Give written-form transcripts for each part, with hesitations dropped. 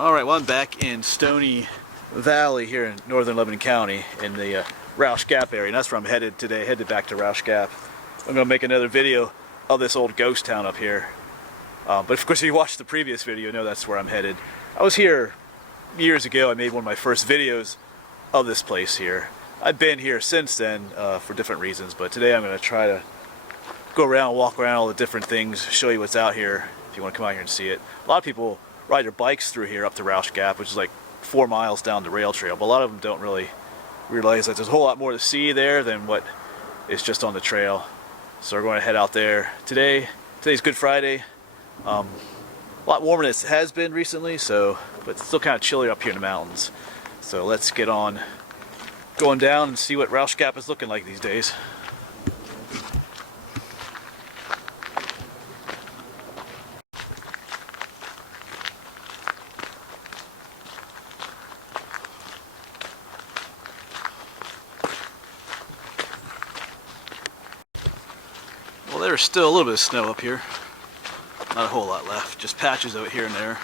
Alright, well I'm back in Stony Valley here in northern Lebanon County in the Rausch Gap area, and that's where I'm headed today, headed back to Rausch Gap. I'm going to make another video of this old ghost town up here. But of course if you watched the previous video, you know that's where I'm headed. I was here years ago. I made one of my first videos of this place here. I've been here since then for different reasons, but today I'm going to try to go around, walk around all the different things, show you what's out here if you want to come out here and see it. A lot of people ride their bikes through here up to Rausch Gap, which is like 4 miles down the rail trail, but a lot of them don't really realize that there's a whole lot more to see there than what is just on the trail. So we're going to head out there today. Today's Good Friday. A lot warmer than it has been recently, but it's still kind of chilly up here in the mountains. So let's get on going down and see what Rausch Gap is looking like these days. Well, there's still a little bit of snow up here. Not a whole lot left, just patches out here and there,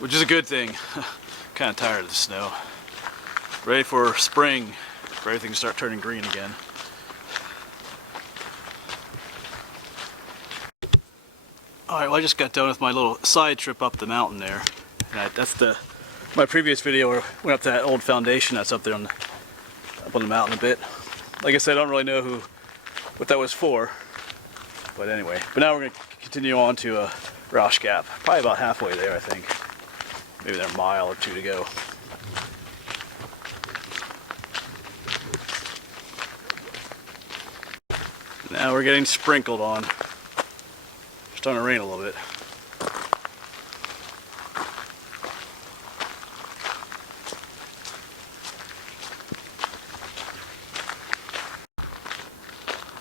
which is a good thing. Kind of tired of the snow. Ready for spring, for everything to start turning green again. Alright, well I just got done with my little side trip up the mountain there. And that's my previous video where I went up to that old foundation that's up there up on the mountain a bit. Like I said, I don't really know what that was for. But anyway, now we're going to continue on to Rausch Gap. Probably about halfway there, I think. Maybe they're a mile or two to go. Now we're getting sprinkled on. It's starting to rain a little bit.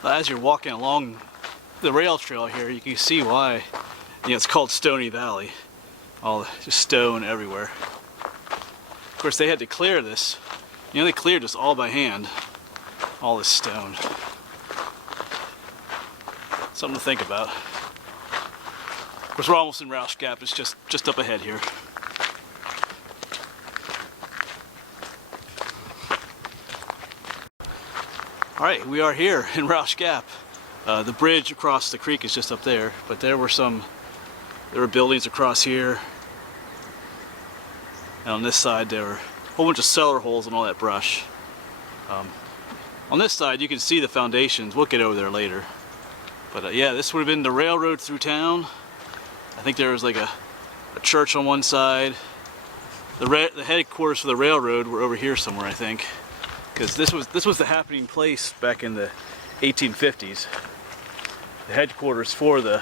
As you're walking along the rail trail here, you can see why it's called Stony Valley. All just stone everywhere. Of course, they had to clear this. They cleared this all by hand. All this stone. Something to think about. Of course, we're almost in Rausch Gap. It's just up ahead here. All right, we are here in Rausch Gap. The bridge across the creek is just up there, but there were buildings across here. And on this side there were a whole bunch of cellar holes and all that brush. On this side you can see the foundations. We'll get over there later. But yeah, this would have been the railroad through town. I think there was like a church on one side. The headquarters for the railroad were over here somewhere, I think. Because this was the happening place back in the 1850s. The headquarters for the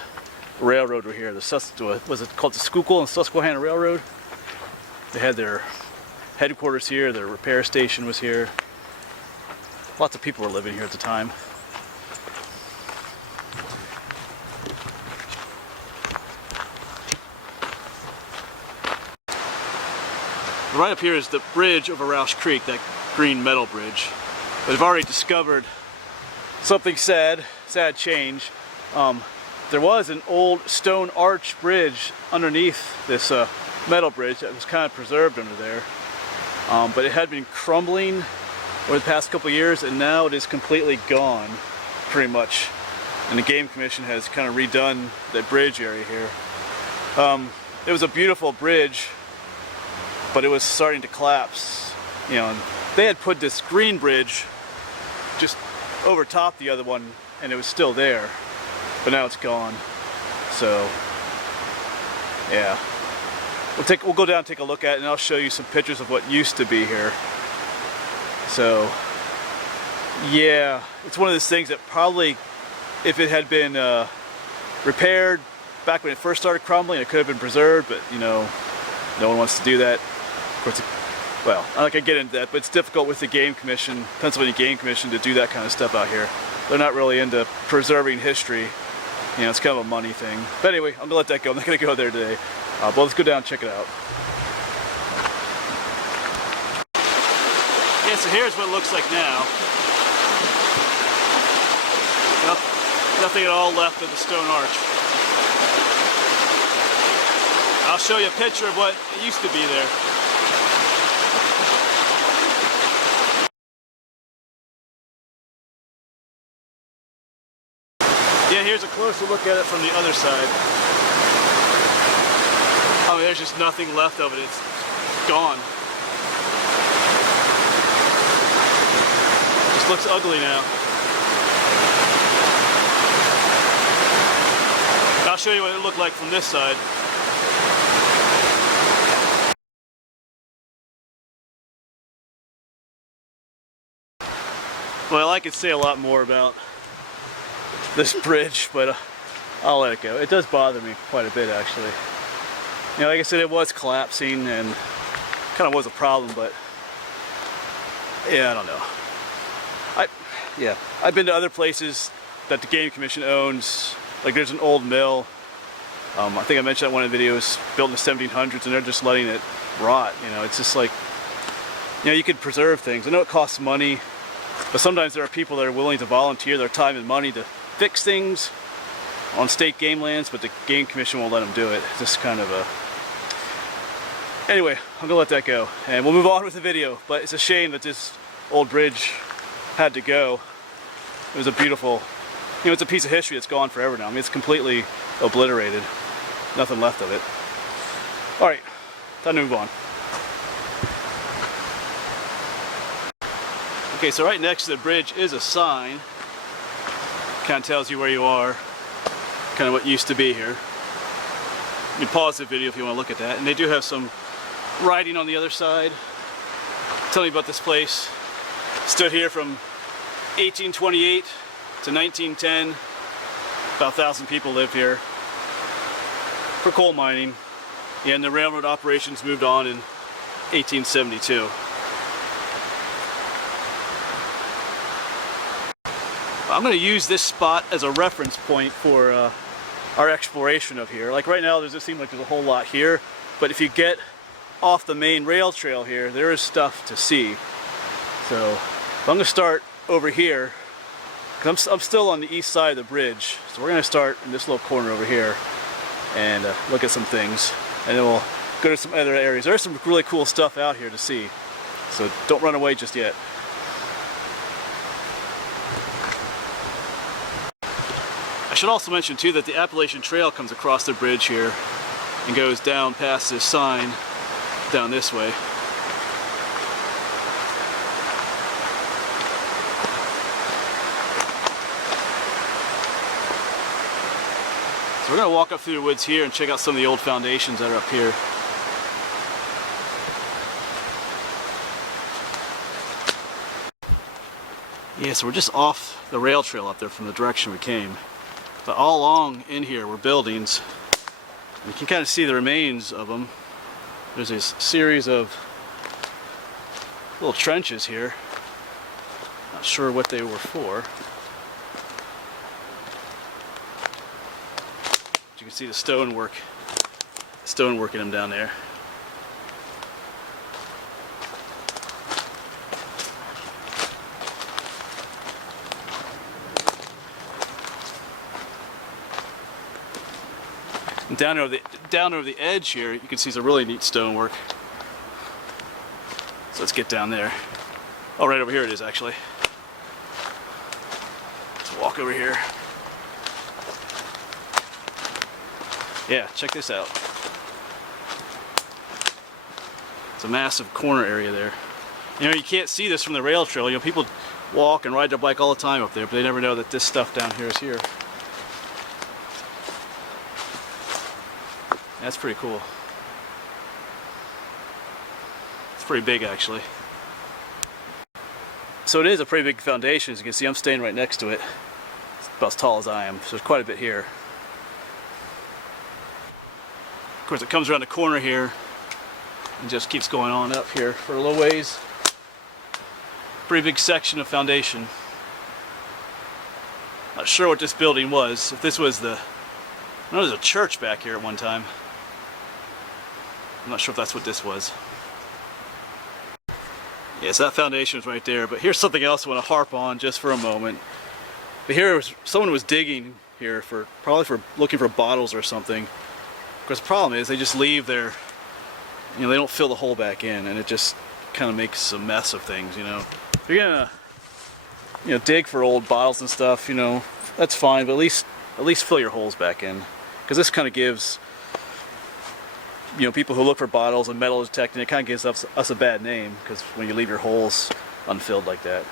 railroad were here. Was it called the Schuylkill and Susquehanna Railroad? They had their headquarters here. Their repair station was here. Lots of people were living here at the time. Right up here is the bridge over Rausch Creek, that green metal bridge. But I've already discovered something sad change. There was an old stone arch bridge underneath this metal bridge that was kind of preserved under there. But it had been crumbling over the past couple years, and now it is completely gone, pretty much. And the Game Commission has kind of redone that bridge area here. It was a beautiful bridge, but it was starting to collapse. And they had put this green bridge just over top the other one, and it was still there, but now it's gone. So yeah, we'll go down and take a look at it, and I'll show you some pictures of what used to be here. So yeah, it's one of those things that probably, if it had been repaired back when it first started crumbling, it could have been preserved, but no one wants to do that. Of course, well, I'm not going to get into that, but it's difficult with the Game Commission, Pennsylvania Game Commission, to do that kind of stuff out here. They're not really into preserving history. It's kind of a money thing. But anyway, I'm going to let that go. I'm not going to go there today. But let's go down and check it out. Yeah, so here's what it looks like now. Nothing at all left of the stone arch. I'll show you a picture of what it used to be there. Yeah, here's a closer look at it from the other side. I mean, there's just nothing left of it. It's gone. Just looks ugly now. I'll show you what it looked like from this side. Well, I could say a lot more about this bridge, but I'll let it go. It does bother me quite a bit, actually. You know, like I said, it was collapsing and kind of was a problem, but yeah, I don't know. I've been to other places that the Game Commission owns. Like there's an old mill. I think I mentioned that in one of the videos, built in the 1700s, and they're just letting it rot. You know, it's just like, you know, you could preserve things. I know it costs money, but sometimes there are people that are willing to volunteer their time and money to fix things on state game lands, but the Game Commission won't let them do it. It's just kind of a... Anyway, I'm gonna let that go, and we'll move on with the video. But it's a shame that this old bridge had to go. It was a beautiful, you know, it's a piece of history that's gone forever now. I mean, it's completely obliterated. Nothing left of it. All right, time to move on. Okay, so right next to the bridge is a sign. Kind of tells you where you are, kind of what used to be here. You can pause the video if you want to look at that. And they do have some writing on the other side. Tell me about this place. Stood here from 1828 to 1910. About 1,000 people lived here for coal mining. Yeah, and the railroad operations moved on in 1872. I'm going to use this spot as a reference point for our exploration of here. Like right now, doesn't seem like there's a whole lot here, but if you get off the main rail trail here, there is stuff to see. So I'm going to start over here. I'm still on the east side of the bridge, so we're going to start in this little corner over here and look at some things, and then we'll go to some other areas. There's some really cool stuff out here to see, so don't run away just yet. I should also mention too that the Appalachian Trail comes across the bridge here and goes down past this sign down this way. So we're going to walk up through the woods here and check out some of the old foundations that are up here. Yeah, so we're just off the rail trail up there from the direction we came. But all along in here were buildings. You can kind of see the remains of them. There's this series of little trenches here. Not sure what they were for. You can see the stonework in them down there. And down over the edge here, you can see some really neat stonework. So let's get down there. Oh, right over here it is actually. Let's walk over here. Yeah, check this out. It's a massive corner area there. You know, you can't see this from the rail trail. You know, people walk and ride their bike all the time up there, but they never know that this stuff down here is here. That's pretty cool. It's pretty big actually. So it is a pretty big foundation. As you can see, I'm staying right next to it. It's about as tall as I am, so there's quite a bit here. Of course, it comes around the corner here and just keeps going on up here for a little ways. Pretty big section of foundation. Not sure what this building was. If this was the... I know there's a church back here at one time. I'm not sure if that's what this was. Yeah, so that foundation is right there. But here's something else I want to harp on just for a moment. But here, someone was digging here for probably for looking for bottles or something. Of course, the problem is they just leave their, you know, they don't fill the hole back in, and it just kind of makes a mess of things, you know. If you're gonna, you know, dig for old bottles and stuff, you know, that's fine, but at least fill your holes back in, because this kind of gives, you know, people who look for bottles and metal detecting, it kind of gives us a bad name, because when you leave your holes unfilled like that.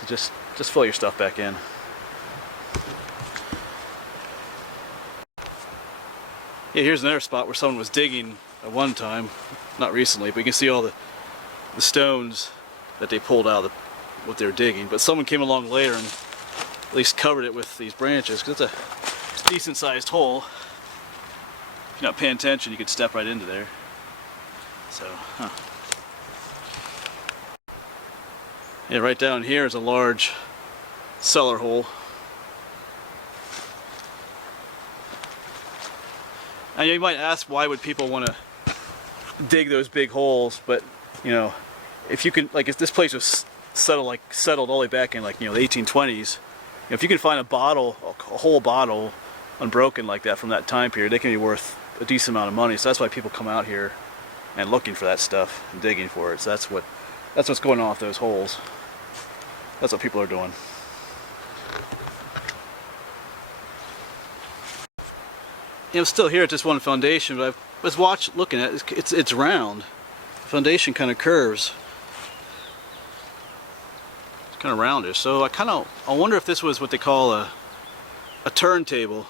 So just fill your stuff back in. Yeah, here's another spot where someone was digging at one time, not recently, but you can see all the stones that they pulled out of what they were digging. But someone came along later and at least covered it with these branches, because it's a decent sized hole. If you're not paying attention, you could step right into there. So, yeah, right down here is a large cellar hole. And you might ask, why would people want to dig those big holes? But, you know, if you can, like, if this place was settled all the way back in, like, you know, the 1820s, you know, if you can find a bottle, a whole bottle unbroken like that from that time period, they can be worth a decent amount of money. So that's why people come out here and looking for that stuff and digging for it. So that's what's going on with those holes. That's what people are doing. You know, I'm still here at this one foundation, but I was looking at it. It's round. The foundation kind of curves. It's kind of roundish. So I wonder if this was what they call a turntable.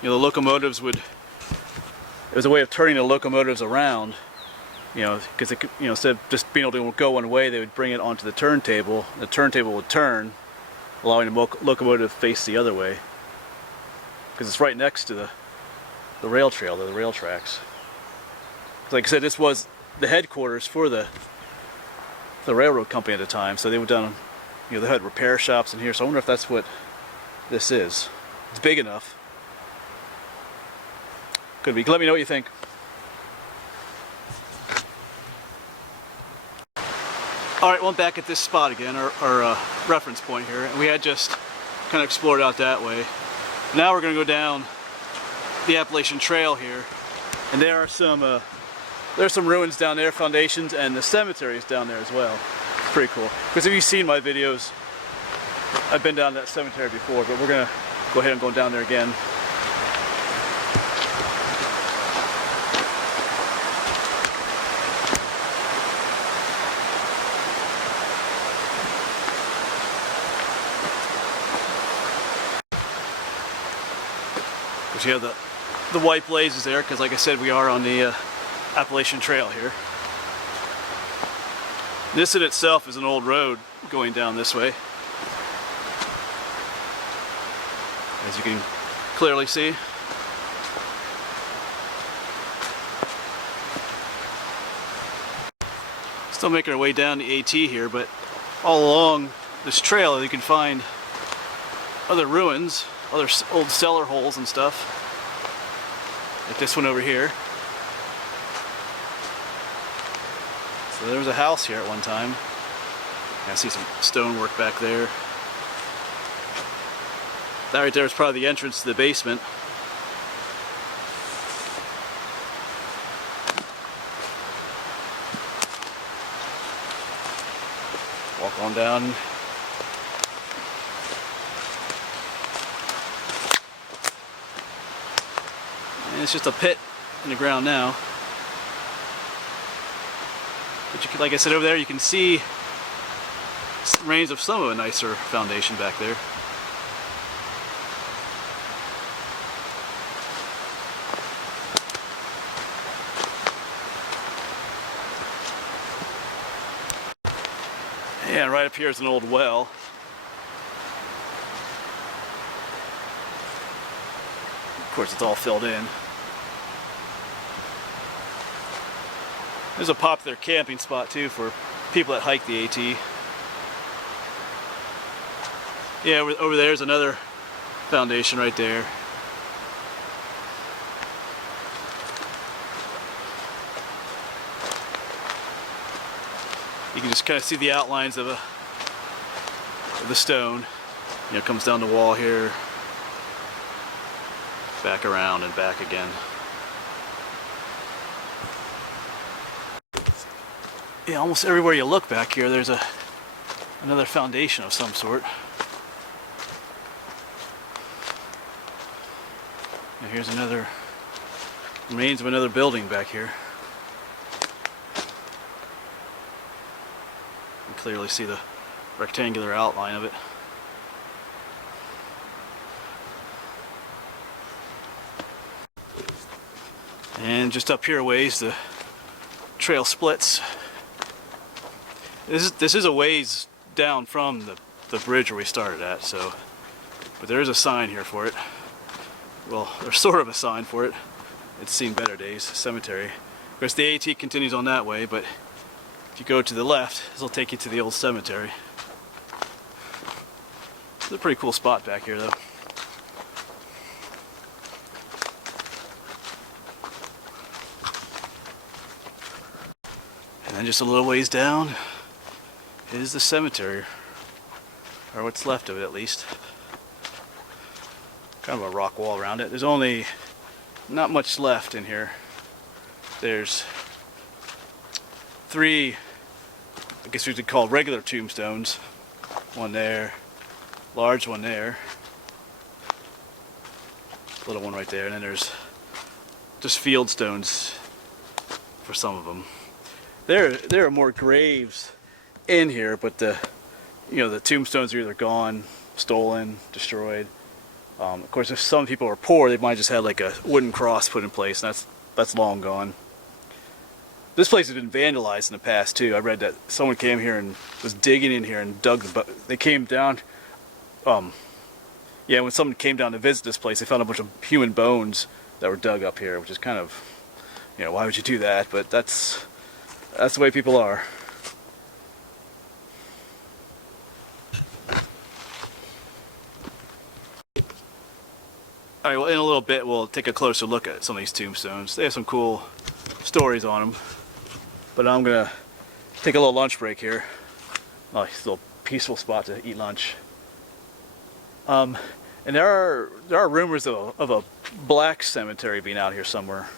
You know, the locomotives it was a way of turning the locomotives around. You know, because you know, instead of just being able to go one way, they would bring it onto the turntable. The turntable would turn, allowing the locomotive to face the other way. Because it's right next to the rail trail, the rail tracks. Like I said, this was the headquarters for the railroad company at the time, so they were done, you know, they had repair shops in here, so I wonder if that's what this is. It's big enough. Could be. Let me know what you think. Alright, well, I'm back at this spot again, our reference point here, and we had just kind of explored out that way. Now we're going to go down the Appalachian Trail here, and there are there's some ruins down there, foundations, and the cemetery is down there as well. It's pretty cool. Because if you've seen my videos, I've been down that cemetery before, but we're going to go ahead and go down there again. But you have the white blazes there, because like I said, we are on the Appalachian Trail here. This in itself is an old road going down this way, as you can clearly see. Still making our way down the AT here, but all along this trail you can find other ruins, other old cellar holes and stuff, like this one over here. So there was a house here at one time. I see some stonework back there. That right there is probably the entrance to the basement. Walk on down. And it's just a pit in the ground now. But you can, like I said, over there you can see remains of some of a nicer foundation back there. And right up here is an old well. Of course, it's all filled in. There's a popular camping spot too for people that hike the AT. Yeah, over there's another foundation right there. You can just kind of see the outlines of the stone. You know, it comes down the wall here, back around and back again. yeah, almost everywhere you look back here, there's another foundation of some sort. And here's another remains of another building back here. You can clearly see the rectangular outline of it. And just up here a ways, the trail splits. This is a ways down from the bridge where we started at, so, but there is a sign here for it. Well, there's sort of a sign for it. It's seen better days, cemetery. Of course, the AT continues on that way, but if you go to the left, this will take you to the old cemetery. It's a pretty cool spot back here, though. And then just a little ways down is the cemetery, or what's left of it at least. Kind of a rock wall around it. There's only not much left in here. There's 3, I guess we could call regular tombstones. One there, large one there, little one right there, and then there's just field stones for some of them. There are more graves in here, but the tombstones are either gone, stolen, destroyed. Of course, if some people are poor, they might just have like a wooden cross put in place, and that's long gone. This place has been vandalized in the past too. I read that someone came here and was digging in here and dug they came down. Yeah, when someone came down to visit this place, they found a bunch of human bones that were dug up here, which is kind of, why would you do that? But that's the way people are. Alright, well, in a little bit we'll take a closer look at some of these tombstones. They have some cool stories on them. But I'm gonna take a little lunch break here. Nice little peaceful spot to eat lunch. And there are rumors of a black cemetery being out here somewhere,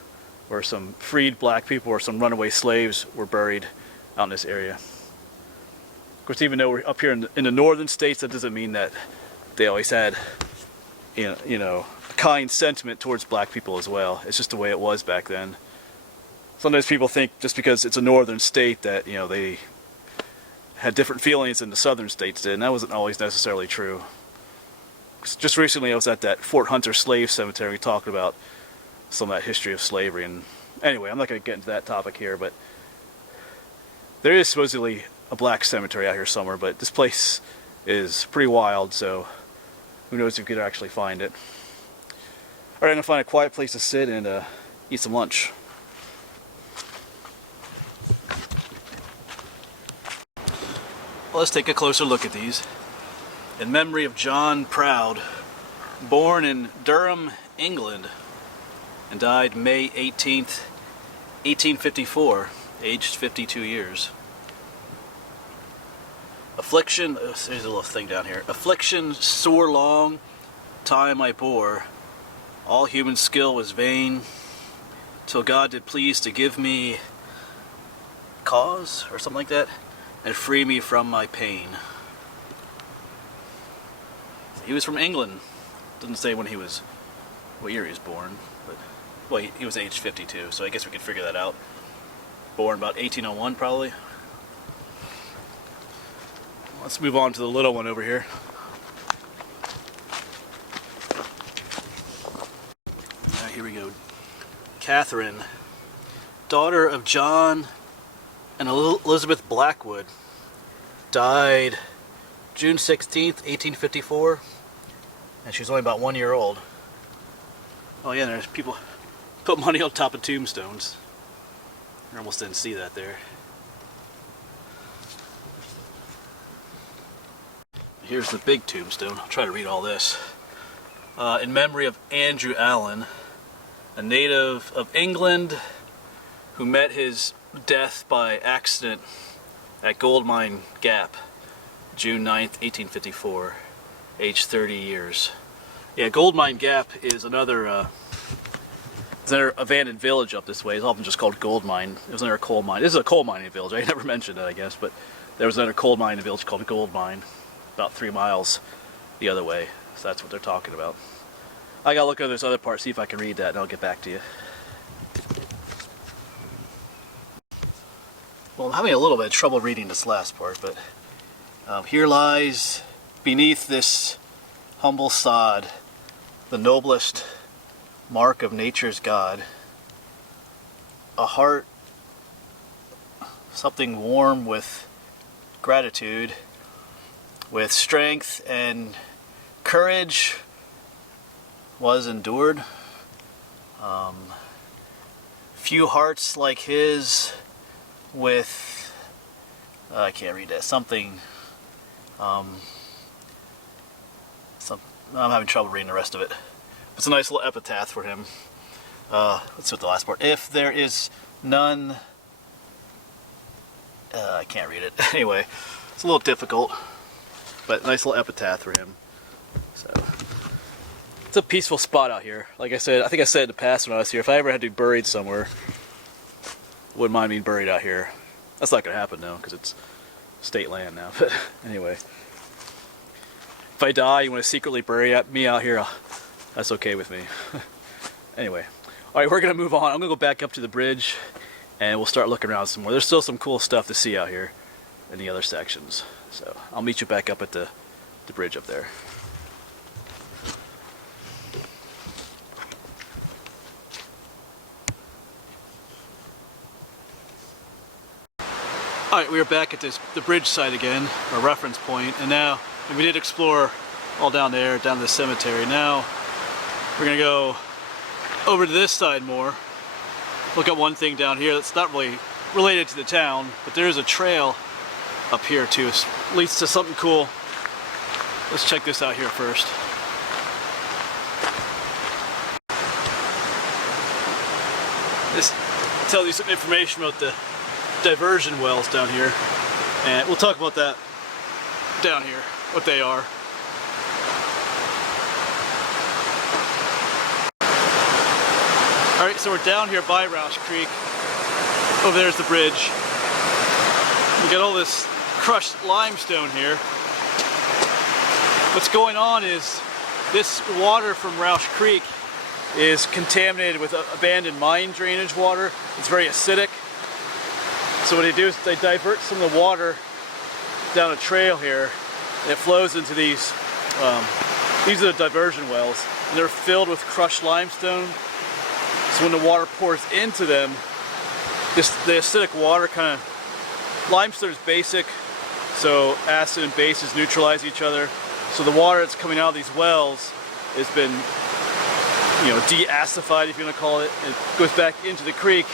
where some freed black people or some runaway slaves were buried out in this area. Of course, even though we're up here in the northern states, that doesn't mean that they always had, a kind sentiment towards black people as well. It's just the way it was back then. Sometimes people think just because it's a northern state that, they had different feelings than the southern states did, and that wasn't always necessarily true. Just recently I was at that Fort Hunter slave cemetery talking about some of that history of slavery, and anyway, I'm not going to get into that topic here, but there is supposedly a black cemetery out here somewhere, but this place is pretty wild, so who knows if you could actually find it. Alright, I'm going to find a quiet place to sit and eat some lunch. Well, let's take a closer look at these. In memory of John Proud, born in Durham, England, and died May 18th, 1854, aged 52 years. Affliction, there's a little thing down here. Affliction sore long, time I bore. All human skill was vain, till God did please to give me cause, or something like that, and free me from my pain. He was from England. Doesn't say what year he was born, but well, he was aged 52, so I guess we could figure that out. Born about 1801, probably. Let's move on to the little one over here. Alright, here we go. Catherine, daughter of John and Elizabeth Blackwood, died June 16th, 1854, and she was only about 1 year old. Oh yeah, there's people put money on top of tombstones. I almost didn't see that there. Here's the big tombstone. I'll try to read all this. In memory of Andrew Allen, a native of England who met his death by accident at Gold Mine Gap, June 9th, 1854, age 30 years. Yeah, Gold Mine Gap is another, There's another abandoned village up this way. It's often just called Gold Mine. It was another coal mine. This is a coal mining village. I never mentioned it, I guess, but there was another coal mining village called Gold Mine, about 3 miles the other way. So that's what they're talking about. I gotta look at this other part, see if I can read that, and I'll get back to you. Well, I'm having a little bit of trouble reading this last part, but here lies beneath this humble sod the noblest mark of nature's God, a heart, something warm with gratitude, with strength and courage was endured. Few hearts like his with, I can't read that, something, I'm having trouble reading the rest of it. It's a nice little epitaph for him. Let's see what the last part. If there is none, I can't read it. Anyway, it's a little difficult, but nice little epitaph for him. So, it's a peaceful spot out here. Like I said, I think I said in the past when I was here, if I ever had to be buried somewhere, wouldn't mind being buried out here. That's not going to happen though, because it's state land now. But anyway, if I die, you want to secretly bury me out here, that's okay with me. Anyway, all right, we're going to move on. I'm going to go back up to the bridge, and we'll start looking around some more. There's still some cool stuff to see out here in the other sections. So I'll meet you back up at the bridge up there. Alright, we are back at the bridge site again, our reference point, and now, and we did explore all down there, down to the cemetery. Now, we're going to go over to this side more, look at one thing down here that's not really related to the town, but there is a trail up here too. It leads to something cool. Let's check this out here first. This tells you some information about the diversion wells down here, and we'll talk about that down here, what they are. Alright, so we're down here by Roush Creek. Over there's the bridge. We got all this crushed limestone here. What's going on is this water from Roush Creek is contaminated with abandoned mine drainage water. It's very acidic. So what they do is they divert some of the water down a trail here, and it flows into these are the diversion wells, and they're filled with crushed limestone. So when the water pours into them, the acidic water limestone is basic, so acid and bases neutralize each other. So the water that's coming out of these wells has been, deacidified, if you want to call it. It goes back into the creek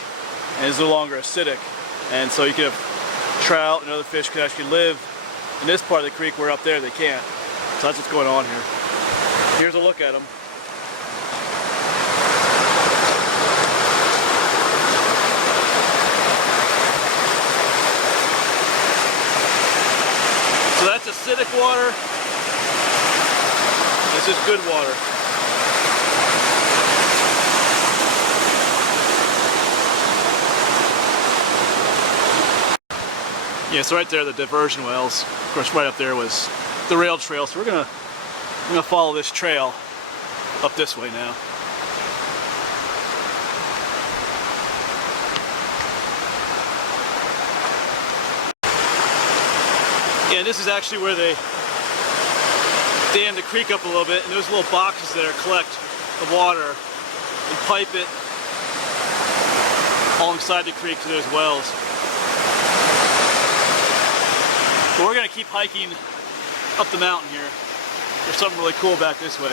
and is no longer acidic. And so you can have trout and other fish can actually live in this part of the creek where up there they can't. So that's what's going on here. Here's a look at them. So that's acidic water. This is good water. Yeah, so right there, the diversion wells. Of course, right up there was the rail trail. So we're gonna follow this trail up this way now. Yeah, and this is actually where they dam the creek up a little bit, and those little boxes there collect the water and pipe it alongside the creek to those wells. But we're going to keep hiking up the mountain here. There's something really cool back this way.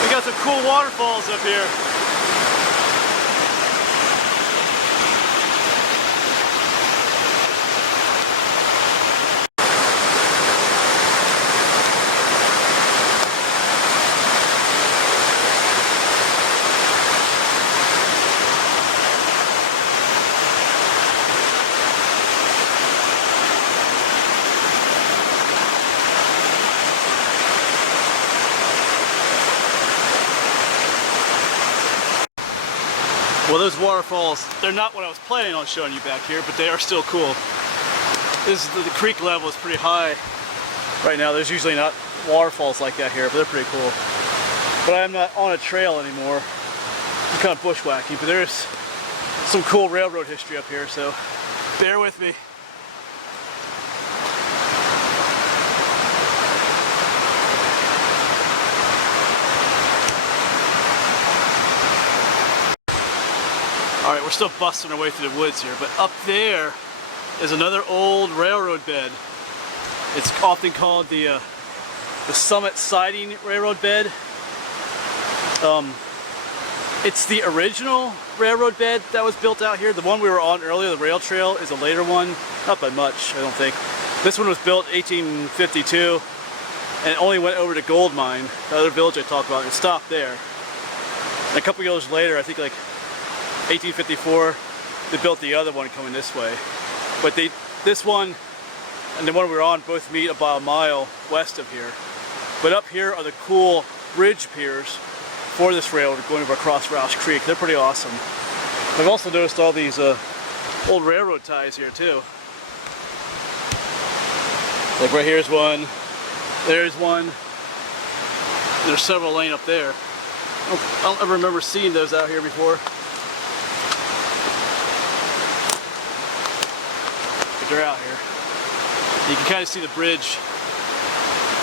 We got some cool waterfalls up here. Well, those waterfalls, they're not what I was planning on showing you back here, but they are still cool. The creek level is pretty high right now. There's usually not waterfalls like that here, but they're pretty cool. But I'm not on a trail anymore. I'm kind of bushwhacking, but there's some cool railroad history up here, so bear with me. Alright, we're still busting our way through the woods here, but up there is another old railroad bed. It's often called the Summit Siding Railroad Bed. It's the original railroad bed that was built out here. The one we were on earlier, the rail trail, is a later one. Not by much, I don't think. This one was built 1852 and it only went over to Gold Mine, the other village I talked about, and stopped there. And a couple years later, I think like 1854, they built the other one coming this way. But this one and the one we were on both meet about a mile west of here. But up here are the cool bridge piers for this railroad going over across Roush Creek. They're pretty awesome. I've also noticed all these old railroad ties here too. Like right here's one, there's one, there's several laying up there. I don't ever remember seeing those out here before. But they're out here. You can kind of see the bridge,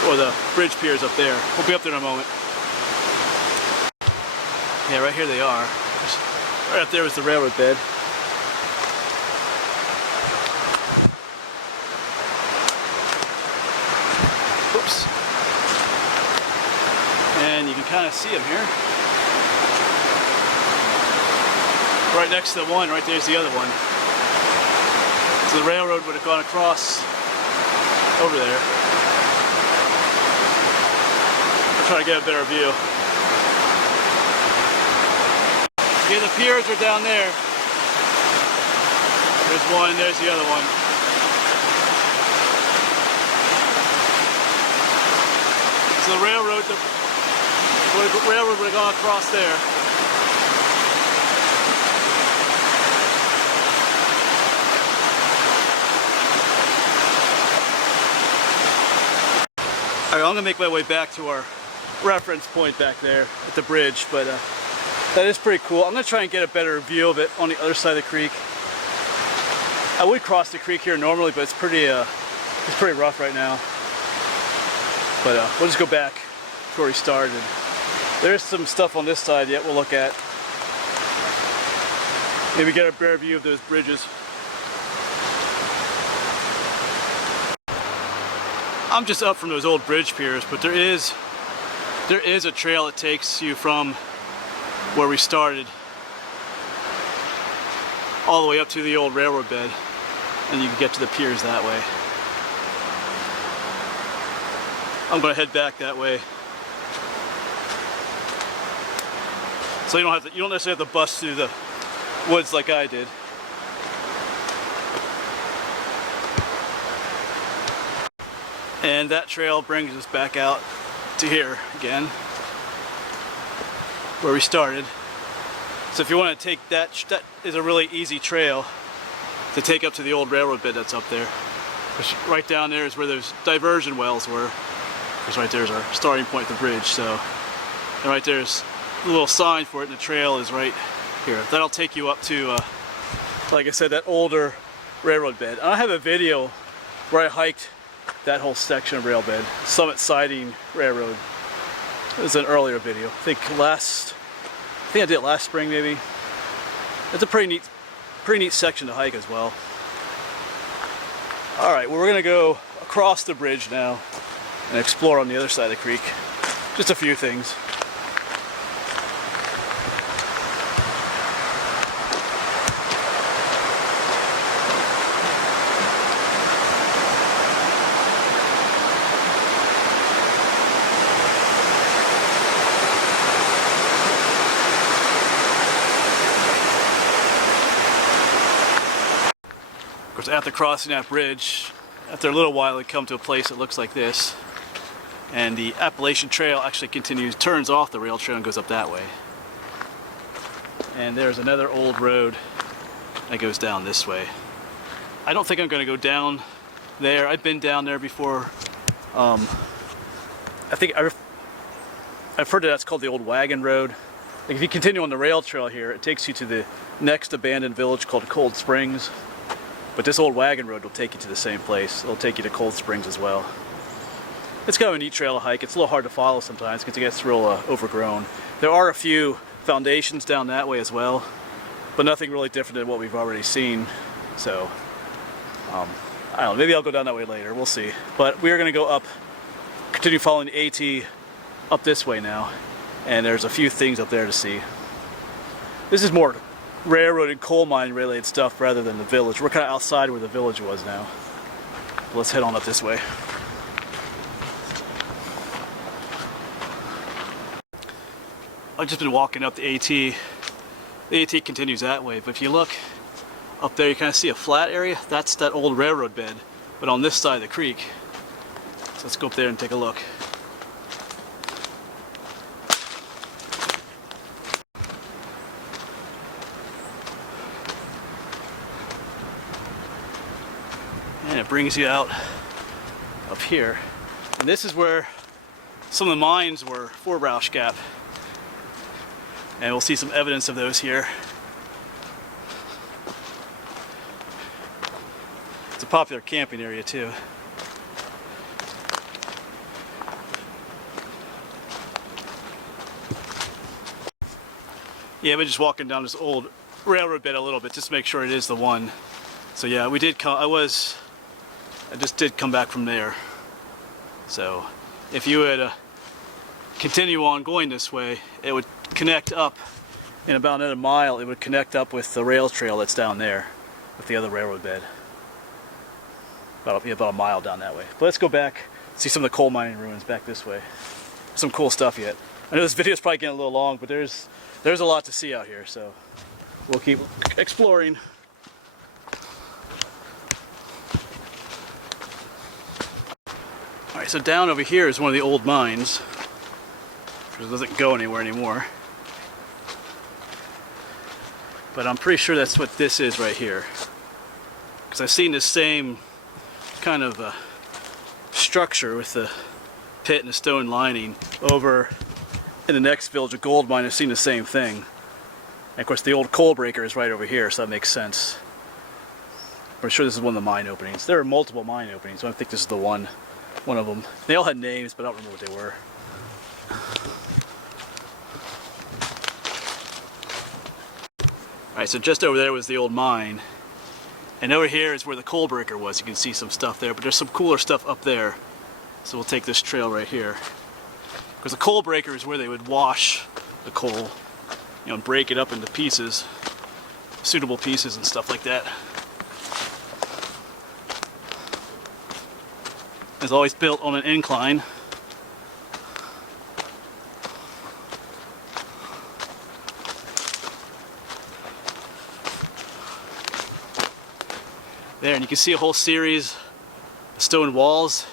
or the bridge piers up there. We'll be up there in a moment. Yeah, right here they are. Right up there was the railroad bed. Oops. And you can kind of see them here. Right next to the one, right there's the other one. So the railroad would have gone across over there. I'll try to get a better view. Yeah, the piers are down there. There's one, there's the other one. So the railroad would have gone across there. Alright, I'm going to make my way back to our reference point back there at the bridge, but that is pretty cool. I'm going to try and get a better view of it on the other side of the creek. I would cross the creek here normally, but it's pretty rough right now. But we'll just go back to where we started. There's some stuff on this side yet we'll look at. Maybe get a better view of those bridges. I'm just up from those old bridge piers, but there is a trail that takes you from where we started all the way up to the old railroad bed, and you can get to the piers that way. I'm going to head back that way, so you don't necessarily have to bust through the woods like I did. And that trail brings us back out to here again, where we started. So if you want to take that is a really easy trail to take up to the old railroad bed that's up there. Right down there is where those diversion wells were. Because right there's our starting point at the bridge. So, and right there's a little sign for it, and the trail is right here. That'll take you up to, like I said, that older railroad bed. And I have a video where I hiked that whole section of rail bed, Summit Siding Railroad. It was an earlier video. I think I did it last spring maybe. It's a pretty neat section to hike as well. Alright, well, we're gonna go across the bridge now and explore on the other side of the creek. Just a few things. Of course, after crossing that bridge, after a little while, we come to a place that looks like this. And the Appalachian Trail actually turns off the rail trail and goes up that way. And there's another old road that goes down this way. I don't think I'm going to go down there. I've been down there before. I think I've heard that's called the Old Wagon Road. Like if you continue on the rail trail here, it takes you to the next abandoned village called Cold Springs. But this Old Wagon Road will take you to the same place. It'll take you to Cold Springs as well. It's kind of a neat trail to hike. It's a little hard to follow sometimes because it gets real overgrown. There are a few foundations down that way as well, but nothing really different than what we've already seen. So, I don't know, maybe I'll go down that way later, we'll see. But we're gonna go up, continue following the AT up this way now, and there's a few things up there to see. This is more railroad and coal mine related stuff rather than the village. We're kind of outside where the village was now. Let's head on up this way. I've just been walking up the AT. The AT continues that way, but if you look up there, you kind of see a flat area. That's that old railroad bed, but on this side of the creek. So let's go up there and take a look. And it brings you out up here. And this is where some of the mines were for Rausch Gap. And we'll see some evidence of those here. It's a popular camping area too. Yeah, we're just walking down this old railroad bed a little bit just to make sure it is the one. So yeah, we did come, I just did come back from there. So if you would continue on going this way, it would connect up in about another mile. It would connect up with the rail trail that's down there with the other railroad bed. About a mile down that way. But let's go back, see some of the coal mining ruins back this way. Some cool stuff yet. I know this video is probably getting a little long, but there's a lot to see out here, so we'll keep exploring. Alright, so down over here is one of the old mines. It doesn't go anywhere anymore. But I'm pretty sure that's what this is right here. Because I've seen the same kind of structure with the pit and the stone lining over in the next village, a gold mine. I've seen the same thing. And of course the old coal breaker is right over here, so that makes sense. I'm sure this is one of the mine openings. There are multiple mine openings, so I think this is the one of them. They all had names, but I don't remember what they were. Alright, so just over there was the old mine. And over here is where the coal breaker was. You can see some stuff there, but there's some cooler stuff up there. So we'll take this trail right here. Because the coal breaker is where they would wash the coal, and break it up into pieces, suitable pieces and stuff like that. It's always built on an incline. There, and you can see a whole series of stone walls.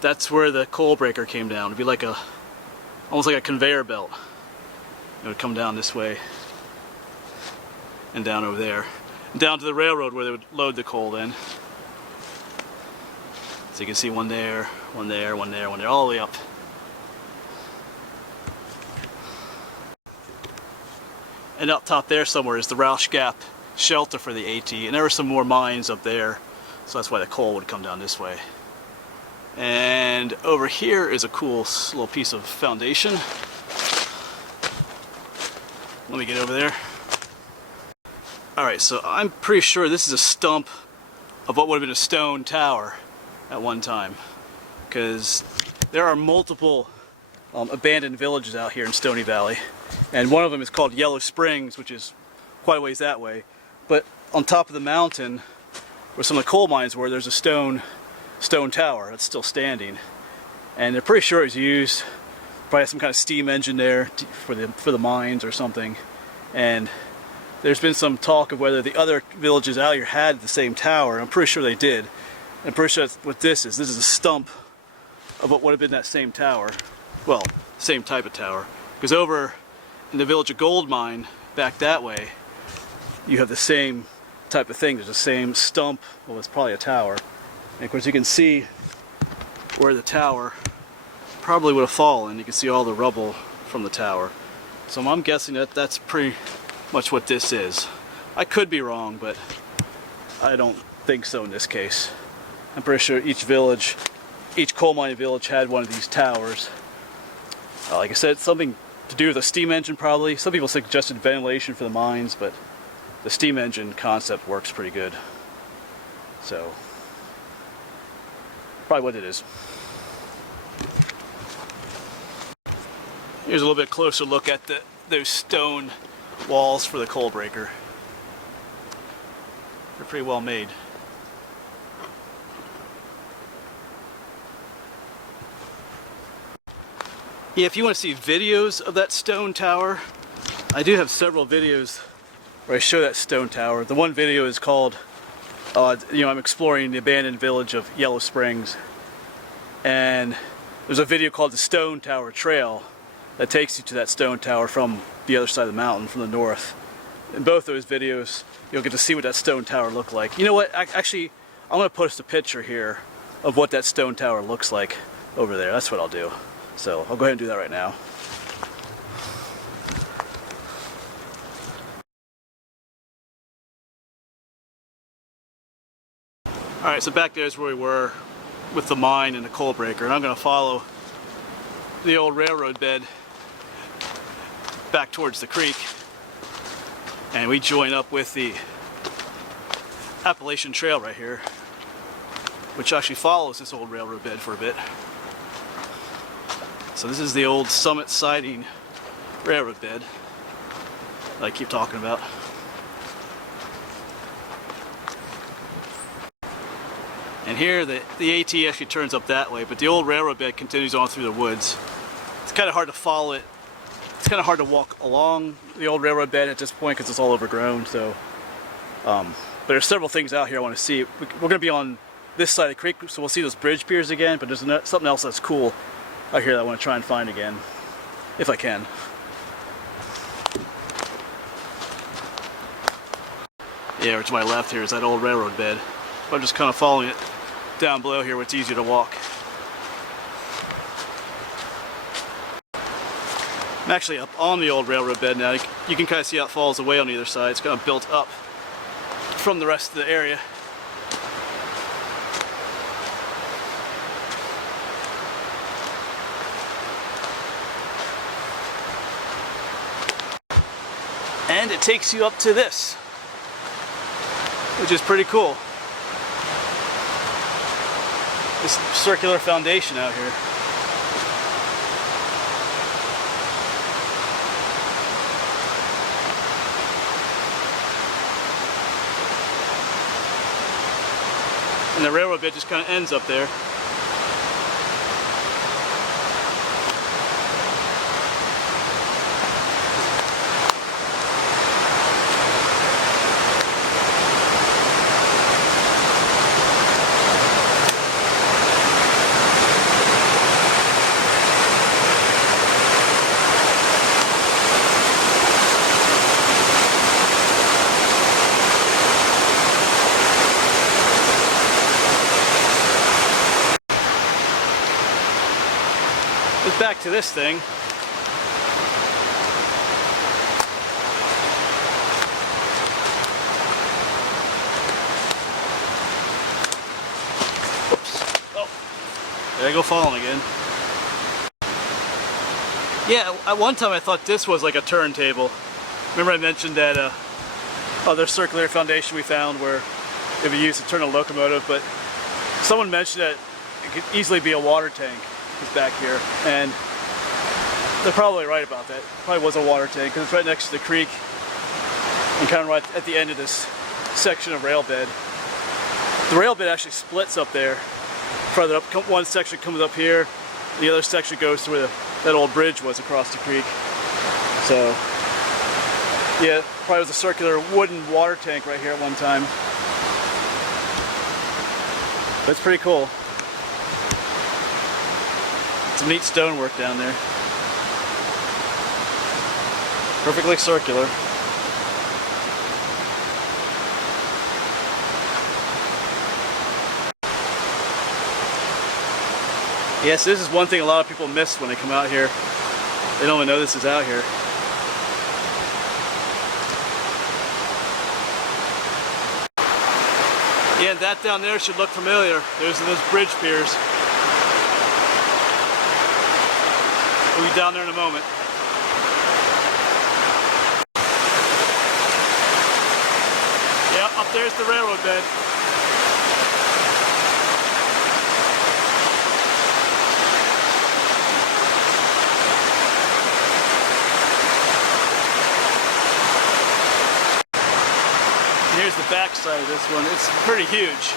That's where the coal breaker came down. It'd be like almost like a conveyor belt. It would come down this way and down over there, and down to the railroad where they would load the coal then. So you can see one there, one there, one there, one there, all the way up. And up top there somewhere is the Rausch Gap shelter for the AT, and there were some more mines up there, so that's why the coal would come down this way. And over here is a cool little piece of foundation. Let me get over there. Alright, so I'm pretty sure this is a stump of what would have been a stone tower at one time, because there are multiple abandoned villages out here in Stony Valley, and one of them is called Yellow Springs, which is quite a ways that way. But on top of the mountain, where some of the coal mines were, there's a stone tower that's still standing, and they're pretty sure it was used, probably some kind of steam engine there for the mines or something. And there's been some talk of whether the other villages out here had the same tower. I'm pretty sure they did. I'm pretty sure that's what this is. This is a stump of what would have been that same tower. Well, same type of tower. Because over in the village of Gold Mine, back that way, you have the same type of thing. There's the same stump. Well, it's probably a tower. And of course, you can see where the tower probably would have fallen. You can see all the rubble from the tower. So I'm guessing that that's pretty much what this is. I could be wrong, but I don't think so in this case. I'm pretty sure each village, each coal mining village had one of these towers. Like I said, something to do with a steam engine probably. Some people suggested ventilation for the mines, but the steam engine concept works pretty good. So, probably what it is. Here's a little bit closer look at those stone walls for the coal breaker. They're pretty well made. Yeah, if you want to see videos of that stone tower, I do have several videos where I show that stone tower. The one video is called, I'm exploring the abandoned village of Yellow Springs. And there's a video called the Stone Tower Trail that takes you to that stone tower from the other side of the mountain, from the north. In both those videos, you'll get to see what that stone tower looked like. You know what, actually, I'm going to post a picture here of what that stone tower looks like over there. That's what I'll do. So I'll go ahead and do that right now. Alright, so back there is where we were with the mine and the coal breaker, and I'm going to follow the old railroad bed back towards the creek, and we join up with the Appalachian Trail right here, which actually follows this old railroad bed for a bit. So this is the old Summit Siding railroad bed that I keep talking about. And here the AT actually turns up that way, but the old railroad bed continues on through the woods. It's kind of hard to follow it. It's kind of hard to walk along the old railroad bed at this point because it's all overgrown. So, but there's several things out here I want to see. We're going to be on this side of the creek, so we'll see those bridge piers again. But there's something else that's cool out here that I want to try and find again, if I can. Yeah, over to my left here is that old railroad bed. I'm just kind of following it down below here where it's easier to walk. I'm actually up on the old railroad bed now. You can kind of see how it falls away on either side. It's kind of built up from the rest of the area. And it takes you up to this, which is pretty cool. This circular foundation out here. And the railroad bed just kind of ends up there. But back to this thing. Oops. Oh, there I go falling again. Yeah, at one time I thought this was like a turntable. Remember I mentioned that other circular foundation we found where it would be used to turn a locomotive, but someone mentioned that it could easily be a water tank. Back here, and they're probably right about that. It probably was a water tank because it's right next to the creek and kind of right at the end of this section of rail bed. The rail bed actually splits up there. Further up, one section comes up here, the other section goes to where that old bridge was across the creek. So, yeah, probably was a circular wooden water tank right here at one time. That's pretty cool. Some neat stonework down there. Perfectly circular. Yes, this is one thing a lot of people miss when they come out here. They don't even know this is out here. Yeah, and that down there should look familiar. There's those bridge piers. We'll be down there in a moment. Yeah, up there's the railroad bed. Here's the back side of this one. It's pretty huge.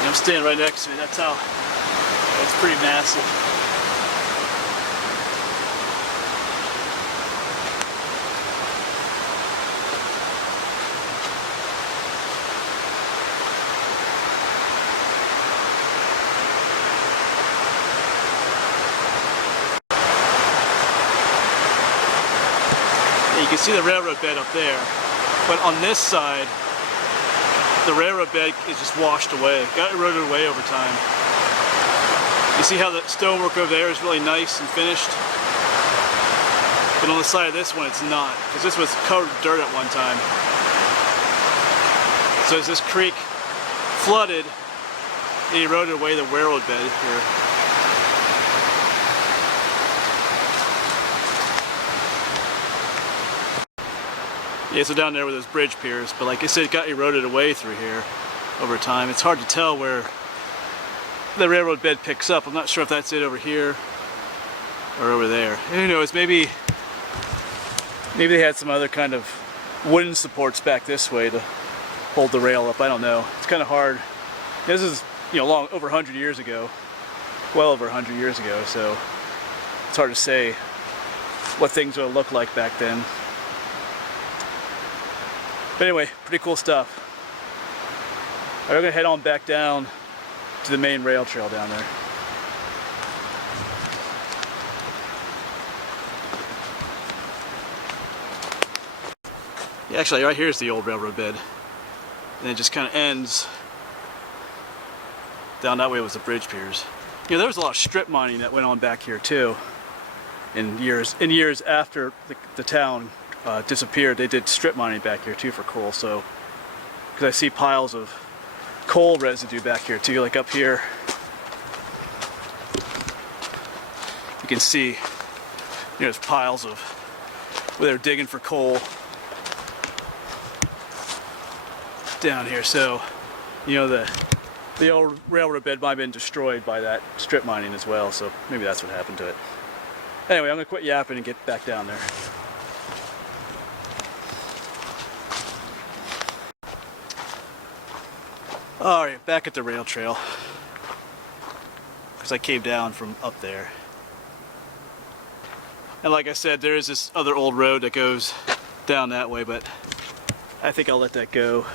And I'm standing right next to it. That's pretty massive. You can see the railroad bed up there, but on this side, the railroad bed is just washed away. Got eroded away over time. You see how the stonework over there is really nice and finished? But on the side of this one, it's not, because this was covered with dirt at one time. So as this creek flooded, it eroded away the railroad bed here. Yeah, so down there were those bridge piers, but like I said, it got eroded away through here over time. It's hard to tell where the railroad bed picks up. I'm not sure if that's it over here or over there. Who knows, maybe they had some other kind of wooden supports back this way to hold the rail up. I don't know. It's kind of hard. This is, long over 100 years ago, well over 100 years ago, so it's hard to say what things would look like back then. But anyway, pretty cool stuff. All right, we're gonna head on back down to the main rail trail down there. Yeah, actually, right here is the old railroad bed, and it just kind of ends down that way with the bridge piers. There was a lot of strip mining that went on back here too. In years after the town disappeared, they did strip mining back here too for coal. So, because I see piles of coal residue back here too, like up here. You can see there's piles of where they're digging for coal down here. So, the old railroad bed might have been destroyed by that strip mining as well. So maybe that's what happened to it. Anyway, I'm gonna quit yapping and get back down there. Alright, back at the rail trail, because I came down from up there. And like I said, there is this other old road that goes down that way, but I think I'll let that go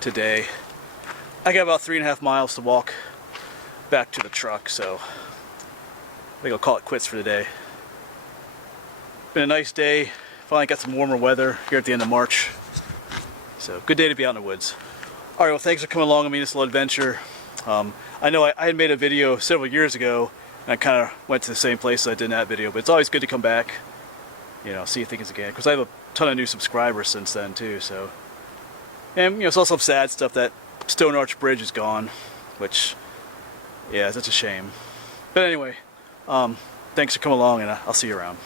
today. I got about 3.5 miles to walk back to the truck, so I think I'll call it quits for today. Been a nice day. Finally got some warmer weather here at the end of March. So good day to be out in the woods. Alright, well, thanks for coming along with me on this little adventure. I know I had made a video several years ago, and I kind of went to the same place as I did in that video, but it's always good to come back, see things again, because I have a ton of new subscribers since then too, so. And, it's also some sad stuff that Stone Arch Bridge is gone, which, yeah, that's a shame. But anyway, thanks for coming along, and I'll see you around.